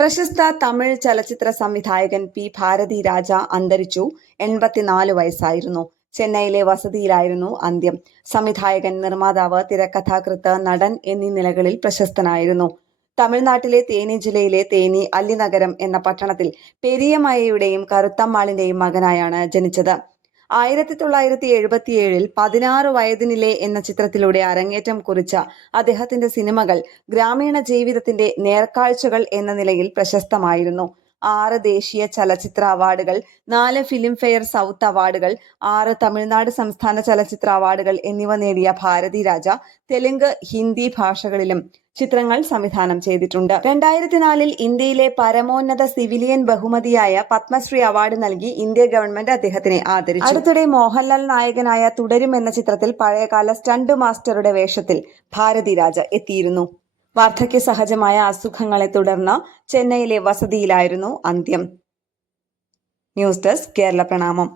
പ്രശസ്ത തമിഴ് ചലച്ചിത്ര സംവിധായകൻ പി ഭാരതി രാജ അന്തരിച്ചു. 84 വയസ്സായിരുന്നു. ചെന്നൈയിലെ വസതിയിലായിരുന്നു അന്ത്യം. സംവിധായകൻ, നിർമ്മാതാവ്, തിരക്കഥാകൃത്ത്, നടൻ എന്നീ നിലകളിൽ പ്രശസ്തനായിരുന്നു. തമിഴ്നാട്ടിലെ തേനി ജില്ലയിലെ തേനി അല്ലിനഗരം എന്ന പട്ടണത്തിൽ പെരിയമയ്യയുടെയും കറുത്തമ്മാളിന്റെയും മകനായാണ് ജനിച്ചത്. 1977 16 വയതിനിലെ എന്ന ചിത്രത്തിലൂടെ അരങ്ങേറ്റം കുറിച്ച അദ്ദേഹത്തിന്റെ സിനിമകൾ ഗ്രാമീണ ജീവിതത്തിന്റെ നേർക്കാഴ്ചകൾ എന്ന നിലയിൽ പ്രശസ്തമായിരുന്നു. 6 ദേശീയ ചലച്ചിത്ര അവാർഡുകൾ, 4 ഫിലിംഫെയർ സൗത്ത് അവാർഡുകൾ, 6 തമിഴ്നാട് സംസ്ഥാന ചലച്ചിത്ര അവാർഡുകൾ എന്നിവ നേടിയ ഭാരതി രാജ തെലുങ്ക്, ഹിന്ദി ഭാഷകളിലും ചിത്രങ്ങൾ സംവിധാനം ചെയ്തിട്ടുണ്ട്. 2004 ഇന്ത്യയിലെ പരമോന്നത സിവിലിയൻ ബഹുമതിയായ പത്മശ്രീ അവാർഡ് നൽകി ഇന്ത്യ ഗവൺമെന്റ് അദ്ദേഹത്തിനെ ആദരിച്ചു. അടുത്തിടെ മോഹൻലാൽ നായകനായ തുടരും എന്ന ചിത്രത്തിൽ പഴയകാല സ്റ്റണ്ട് മാസ്റ്ററുടെ വേഷത്തിൽ ഭാരതി രാജ എത്തിയിരുന്നു. വാർദ്ധക്യ സഹജമായ അസുഖങ്ങളെ തുടർന്ന് ചെന്നൈയിലെ വസതിയിലായിരുന്നു അന്ത്യം. ന്യൂസ് ഡെസ്ക് കേരള പ്രണാമം.